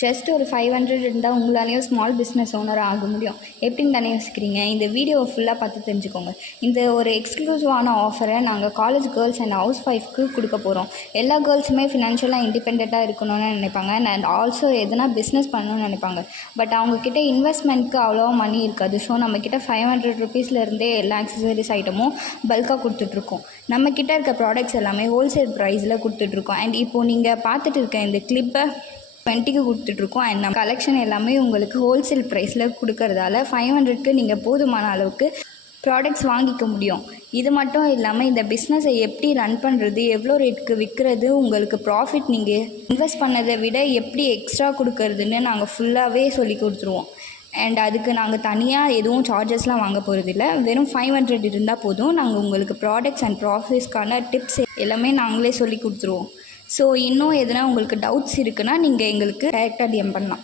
Just ஒரு 500 இருந்தால் உங்களாலேயும் small business owner ஆக முடியும். எப்படின்னு தானே யோசிக்கிறீங்க? இந்த வீடியோவை ஃபுல்லாக பார்த்து தெரிஞ்சுக்கோங்க. இந்த ஒரு எக்ஸ்க்ளூசிவான ஆஃபரை நாங்கள் காலேஜ் கேர்ள்ஸ் அண்ட் ஹவுஸ் ஒய்ஃப்க்கு கொடுக்க போகிறோம். எல்லா கேர்ள்ஸுமே ஃபினான்ஷியலாக இண்டிபெண்ட்டாக இருக்கணும்னு நினைப்பாங்க அண்ட் ஆல்சோ எதனா பிஸ்னஸ் பண்ணணும்னு நினைப்பாங்க. பட் அவங்கக்கிட்ட இன்வெஸ்ட்மெண்ட்க்கு அவ்வளோவா மணி இருக்காது. ஸோ நம்மக்கிட்ட 500 ருபீஸ்லேருந்தே எல்லா ஆக்சசரிஸ் ஐட்டமும் பல்காக கொடுத்துட்ருக்கோம். நம்மக்கிட்ட இருக்க ப்ராடக்ட்ஸ் எல்லாமே ஹோல்சேல் ப்ரைஸில் கொடுத்துட்ருக்கோம். அண்ட் இப்போது நீங்கள் பார்த்துட்டு இருக்க இந்த கிளிப்பை 20க்கு கொடுத்துட்ருக்கோம். அண்ட் நம்ம கலெக்ஷன் எல்லாமே உங்களுக்கு ஹோல்சேல் ப்ரைஸில் கொடுக்கறதால 500க்கு நீங்கள் போதுமான அளவுக்கு ப்ராடக்ட்ஸ் வாங்கிக்க முடியும். இது மட்டும் இல்லாமல் இந்த பிஸ்னஸை எப்படி ரன் பண்ணுறது, எவ்வளோ ரேட்டுக்கு விற்கிறது, உங்களுக்கு ப்ராஃபிட் நீங்கள் இன்வெஸ்ட் பண்ணதை விட எப்படி எக்ஸ்ட்ரா கொடுக்கறதுன்னு நாங்கள் ஃபுல்லாகவே சொல்லி கொடுத்துருவோம். அண்ட் அதுக்கு நாங்கள் தனியாக எதுவும் சார்ஜஸ்லாம் வாங்க போகிறதில்ல. வெறும் 500 இருந்தால் போதும். நாங்கள் உங்களுக்கு ப்ராடக்ட்ஸ் அண்ட் ப்ராஃபிட்ஸ்க்கான டிப்ஸ் எல்லாமே நாங்களே சொல்லி கொடுத்துருவோம். ஸோ இன்னும் எதனா உங்களுக்கு டவுட்ஸ் இருக்குன்னா நீங்கள் எங்களுக்கு டைரெக்டாக டிஎம் பண்ணலாம்.